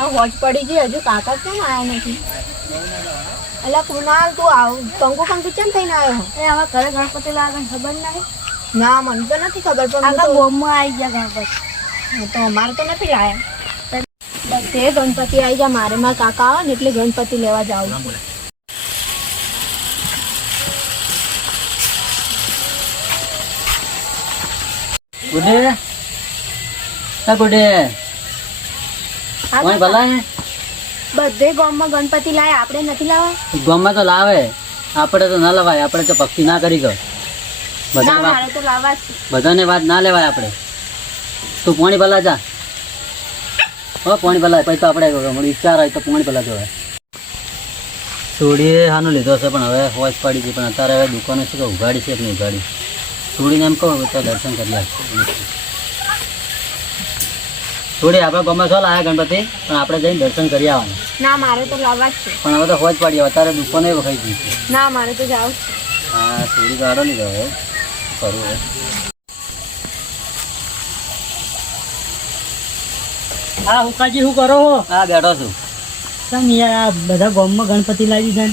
આ હોજ પડી ગઈ હજુ કાકા કેમ આવ્યા નથી? એટલે કુનાલ તું આવ કંકુ કંકુ કેમ થઈને આવ્યો એ હવે ઘરે ગણપતિ લાગે ખબર નહીં? ના મને તો નથી ખબર પણ હું આખા બોમ્બમાં આવી ગયા ગણપતિ. તો અમારે તો નથી લાયા. તે ગણપતિ આવી જા મારે મારા કાકા આવે ને એટલે ગણપતિ લેવા જાવ ગુડે. ગુડે. કોણ ભલા બધે ગામમાં ગણપતિ લાવે આપણે નથી લાવા ગામમાં તો લાવે. આપણે તો ના લવાય આપણે તો ભક્તિ ના કરી ગયો. બધાને વાત લાવવા ના લેવાય આપણે. તું પોણી ભલા જા. હો પોણી ભલા. પછી તો આપણે વિચાર હોય તો પોણી ભલા જોવાય સુડીએ હાનું લીધો છે પણ હવે હોજ પડી છે પણ અત્યારે હવે દુકાને શું કે ઉઘાડી છે કે નહીં ઉઘાડી? સુડીને એમ કહું તો દર્શન કરી લાગશે સોડી આપણે ગમે છો લાયા ગણપતિ? પણ આપણે જઈને દર્શન કરી આવવાનું. ના મારે તો લાવવા જ છે. પણ હવે તો હોજ પાડી અત્યારે દુકાને વખાઈ ગઈ છે. ના મારે તો જાવ છે. હા થોડી ગાડો નહીં હવે કરું હવે હા. હુકાજી શું કરો હો? હા બેઠો છું. કેમ યાર આ બધા ગામમાં ગણપતિ લાવી છે?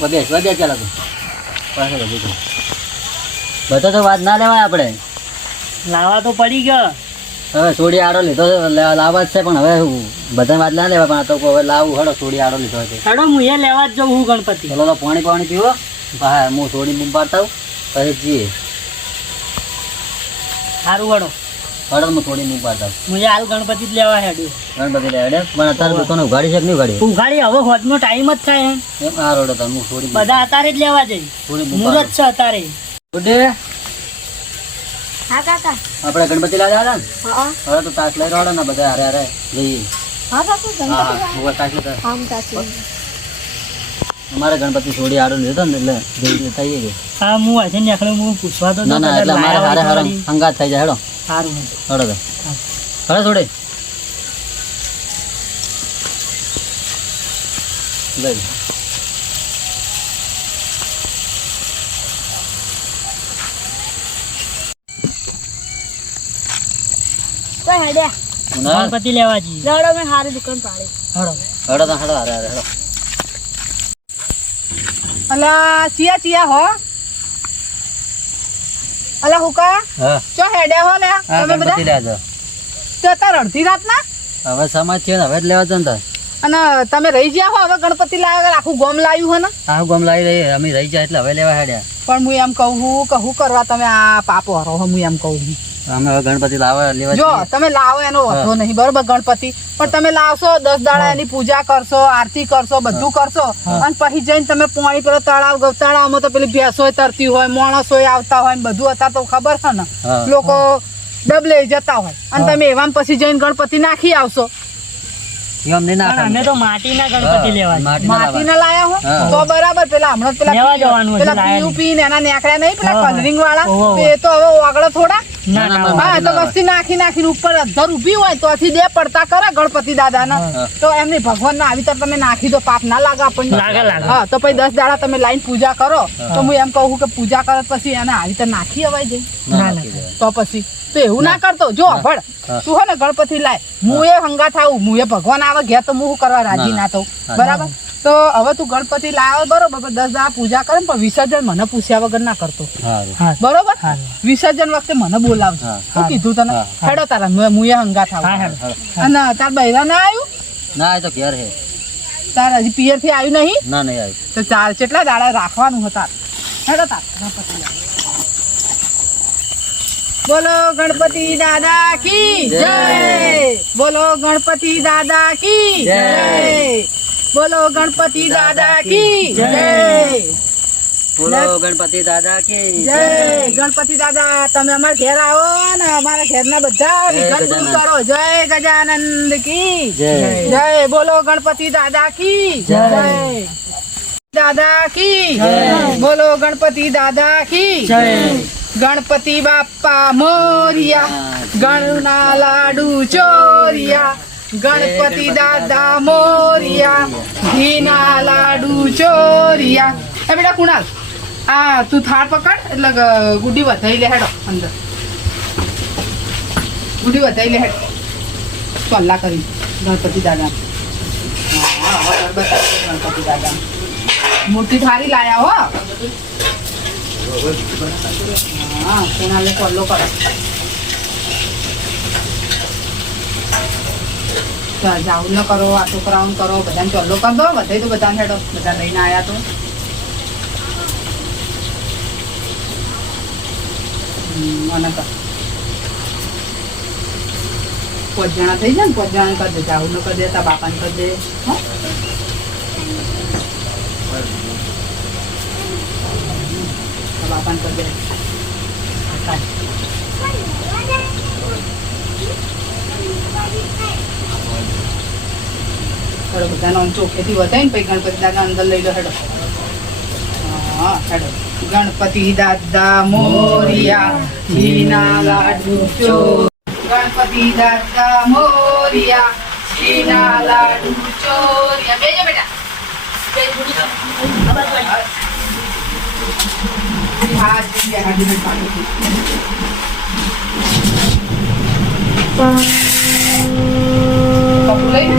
વધે વધે ચાલો તું પાસે વધે તું બધા તો વાત ના લેવાય આપણે. લાવા તો પડી ગયો. હવે સોડી આડો લીધો લાવવા જ છે પણ હવે બધા વાત ના લેવા પણ આ તો હવે લાવું હડો સોડી આડો લીધો છે. હડો હું એ લેવા જ જાઉં હું ગણપતિ. ચલો પાણી પાણી પીવો હા હું સોડી બૂમ પાડતા પછી જઈએ સારું હડો. હડો હું સોડી બૂમ પાડતા હું હાલ ગણપતિ જ લેવા હેડ્યું. ગણપતિ લેવા હેડ્યો? પણ અત્યારે દુકાને ઉઘાડી છે કે નહીં ઉઘાડી? ઉઘાડી હવે હોજનો ટાઈમ જ થાય એમ? આ રોડો તો હું સોડી બધા અત્યારે જ લેવા જઈ. મુહૂર્ત. છે અત્યારે ગુડ્ડે, હા કાકા. આપણે ગણપતિ લાવ્યા હતા ને? હા. હવે તો તાસ લઈ રહ્યો ને બધા હારે હારે જઈએ. હા કાકા ગણપતિ હા તાસ લેતા. અમારે ગણપતિ છોડી આડો લીધો ને એટલે જઈ લેતા આવીએ હા હું આજે નીકળે હું પૂછવા તો ના ના એટલે મારે હારે હારે હંગાત થઈ જાય હેડો. સારું હેડો તો. હેડો થોડી લઈ હેડે. ગણપતિ લેવા જઈએ લડો મેં સારી દુકાન પાડી. હેડો. હેડો તો હેડો હારે હારે અલા ચિયા ચિયા હો. અલા હુકા. ચો હેડે હો લે તમે બધા? લેજો તો તાર અડધી રાત ના હવે સમાજ છે ને હવે જ લેવા તાર અને તમે રહી ગયા હો હવે ગણપતિ લાવ્યા આખું ગોમ લાવ્યું હે ને? આખું ગમ લાવી રહી અમે રહી જાય એટલે હવે લેવા હેડ્યા. પણ હું એમ કહું હું કરવા તમે આ પાપો હરો હો હું એમ કહું છું અમે ગણપતિ લાવવા લેવા જો તમે લાવો એનો વધો નહીં બરોબર ગણપતિ પણ તમે લાવશો દસ દાડા એની પૂજા કરશો આરતી કરશો બધું કરશો અને પછી જઈને તમે પાણી પેલો તળાવ તળાવમાં તો પેલી ભેંસો તરતી હોય માણસો આવતા હોય બધું અત્યારે તો ખબર છે ને લોકો ડબલે જતા હોય અને તમે એવામાં પછી જઈને ગણપતિ નાખી આવશો. અમે તો માટીના ગણપતિ લેવા. માટીના માટી લાવવાના. ના લાયા હો. તો બરાબર પેલા હમણાં પેલા લેવા જવાનું પેલા પીયું. પીને એના નેકળ્યા નહીં પેલા. કલરિંગ વાળા. એ તો હવે ઓગળો થોડા હા તો વસ્તી નાખી નાખીને ઉપર અધર ઊભી હોય તો આથી બે પડતા કરે ગણપતિ દાદા હા. તો એમની ભગવાન ના આવી તમે નાખી દો પાપ ના લાગે આપણને. લાગે, લાગે. હા તો પછી દસ દાડા તમે લાઈન પૂજા કરો. તો હું એમ કહું કે પૂજા કરો પછી એને આવી તર નાખી અવાય જઈ. ના. તો પછી. તો એવું ના કરતો. જો. ભળ. તું હે ને ગણપતિ લાય. હું. એ હંગા થાવું હું એ ભગવાન આવે ઘેર તો હું કરવા રાજી ના. થઉં. બરાબર? તો હવે તું ગણપતિ લાવે બરોબર દસ દા પૂજા કરે પણ વિસર્જન મને પૂછ્યા વગર ના કરતો. બરોબર? વિસર્જન વખતે મને બોલાવજો. હા. શું કીધું તને? ખેડો હેડો તારા હું એ હંગા થાવ. અને તાર બૈરા ના આવ્યું ના તો ઘેર હે. તાર હજી પિયરથી આવ્યું નહીં? ના નહીં આવ્યું તો ચાર કેટલા દાડા રાખવાનું હતા હેડો તાર ગણપતિ લાવ. બોલો ગણપતિ દાદા કી જય. બોલો ગણપતિ દાદા કી જય. બોલો ગણપતિ દાદા કી જય. બોલો ગણપતિ દાદા કી જય. ગણપતિ દાદા તમે અમારા ઘેર આવો ને અમારા ઘેરના બધા વિઘ્ન દૂર કરો. જય ગજાનંદ કી જય. જય. બોલો ગણપતિ દાદા કી જય. દાદા કી બોલો ગણપતિ દાદા કી જય. ગણપતિ બાપ્પા મોરિયા, ગણના લાડુ ચોરિયા, ગણપતિ દાદા મોરિયા, ઘીના લાડુ ચોરિયા. એ બેટા કુણાલ, આ તું થાળ પકડ, એટલે ગુડી વધાઈ લે હેડો અંદર. ગુડી વધાઈ લે હેડો. પલ્લા કરી. ગણપતિ દાદા. ગણપતિ દાદા. મોટી થાળી લાયા હો. હા ન કોલ્લો કરો આટો કરાઉન કરો બધાને ચોલ્લો કરી દો બધે તો બધા હેડો બધા લઈને આવ્યા તો. મને પાંચ જણા થઈ જાય ને પાંચ જણા કરી દે ન કરી દે તારા બાપાને કરી દે. હો? તારા બાપાને કરી દે. ચાલ. હેડો બધાને ચોખેથી વધાય ને પછી ગણપતિ દાદા અંદર લઈ લો, હેડો. હા, હેડો. ગણપતિ દાદા મોરિયા ઘીના લાડુ ચો. ગણપતિ દાદા મોરિયા ઘીના લાડુ ચોરિયા. બેજો બેટા. બેજો. હા જી હા જી બેટા કપડું લઈ લે.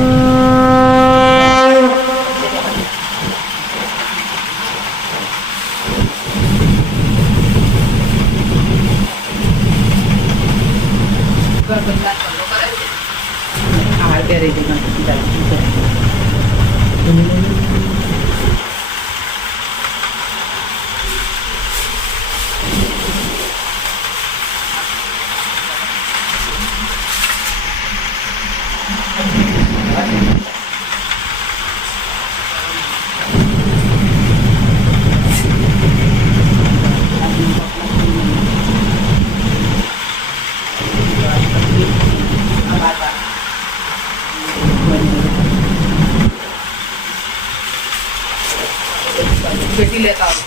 પેટી લેતા આવું.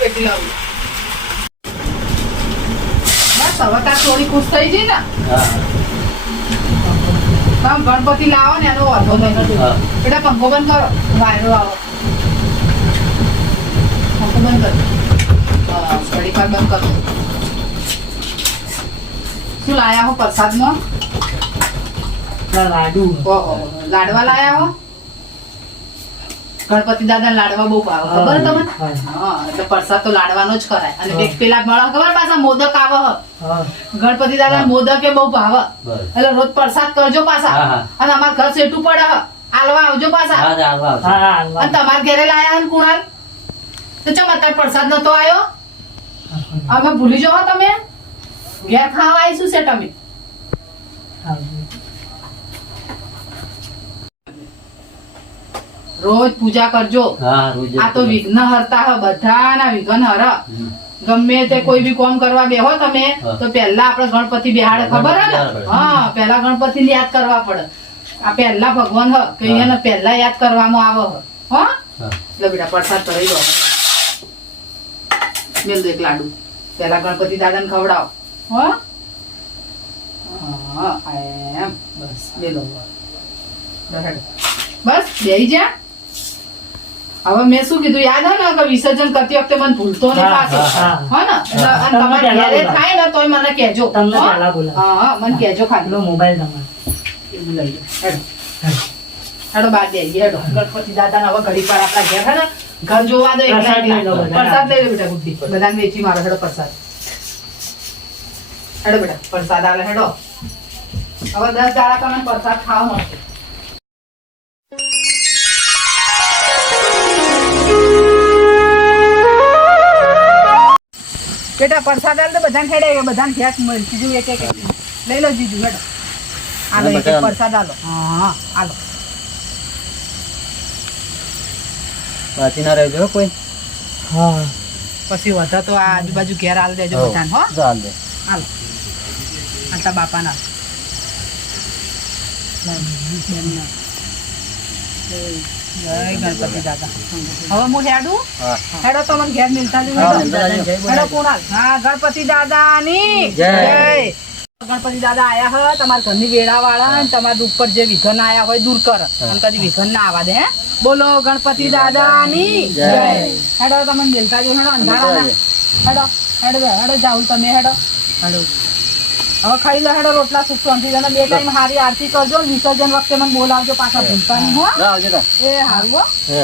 પેટી લાવું. બસ હવે તાર થોડી ખુશ થઈ જઈ ને. તમે ગણપતિ લાવો ને એનો વાંધો નહીં એટલે પંખો બંધ કરો. વાયરો આવો. પંખો બંધ કરો. ઘડી બંધ કરો. શું લાયા હો પ્રસાદમાં? લાડુ. લાડવા લાયા હો? ગણપતિ દાદા લાડવા બહુ ભાવે. ખબર તમને? એટલે પ્રસાદ તો લાડવાનો જ કરાય અને એક પેલા મળે ખબર પાછા મોદક આવે ગણપતિ દાદા. મોદક એ બહુ ભાવે. બસ. એટલે રોજ પ્રસાદ કરજો પાછા. હા, હા. અને અમાર ઘર સેટું પડે. આલવા આવજો પાછા. હા ચાલવા આવશે હા હા અને તમારા ઘરે લાયા ને કુણાલ? તો ચમ અત્યારે પ્રસાદ નતો આવ્યો અમે ભૂલી જાઓ તમે. ઘેર ખાવા આવીશું છે તમે. રોજ પૂજા કરજો. આ તો વિઘ્ન હરતા હ બધાના વિઘ્ન હર. ગમે તે કોઈ બી કોમ કરવા બેહો તમે તો પહેલા આપણે ગણપતિ બેહાડે ખબર હે ને? હા પહેલા ગણપતિ યાદ કરવા પડે. આ પહેલા ભગવાન હ કે એને પહેલા યાદ કરવામાં આવે હ. એટલે બેટા પ્રસાદ કરી દો મેલ દો એક લાડુ. પહેલા ગણપતિ દાદાને ખવડાવો. હો એમ. બસ મેલો. બસ બેહી જા. હવે મેં શું કીધું? યાદ હે ને કે વિસર્જન કરતી વખતે મને ભૂલતો નહીં પાછો? હા, ને? અને તમારે ઘરે થાય ને તોય મને કહેજો. તમને પહેલા બોલા હા મને કહેજો ખાલી. પેલો મોબાઈલ તમારો. લઈ લો. હેડો. હેડો. બાર દે હેડો. ગણપતિ દાદા હવે ઘડી પર આપણા ઘેર હે ને ઘર જોવા દો પ્રસાદ લઈ લો બેટા બુદ્ધિ બધાને વેચી મારો હેડો પ્રસાદ. હેડો બેટા પ્રસાદ આવે હેડો. હવે દસ દાડા તમે પ્રસાદ ખાવા મળશે. બેટા પરસાદ આલ તો બધાને કે બધાને ઘેર મળી. જીજુ એક એક. લઈ લો જીજુ બેટા આલો એક પરસાદ આલો. હા આલો. પાછી ના રહેજો કોઈ. હા. પછી વધા તો આ આજુબાજુ ઘેર આલ દેજો. બધાને હો. ચાલ દે. હાલો આતા બાપાના. બેનના. જય ગણપતિ દાદા. હવે હું હેડું? હેડો તો મને ઘેર મિલતા જ હા, મિલતા જજો. હેડો કુણાલ હા ગણપતિ દાદાની. જય. ગણપતિ દાદા આયા હોય તમારા ઘરની વેળા વાળા તમારા ઉપર જે વિઘન આયા હોય દૂર કર. અને કદી વિઘન ના આવા દે હે. બોલો ગણપતિ દાદા ની જય. હેડો તમને મિલતા જ હેડો અંધારા હેડો હેડો હેડો જાઉં તમે હેડો. હેડો. હવે ખાઈ લો હેડો રોટલા સુખ શાંતિ અને બે ટાઈમ હારી આરતી કરજો વિસર્જન વખતે મને બોલાવજો પાછા ભૂલતા નહીં હો. એ હારું હે.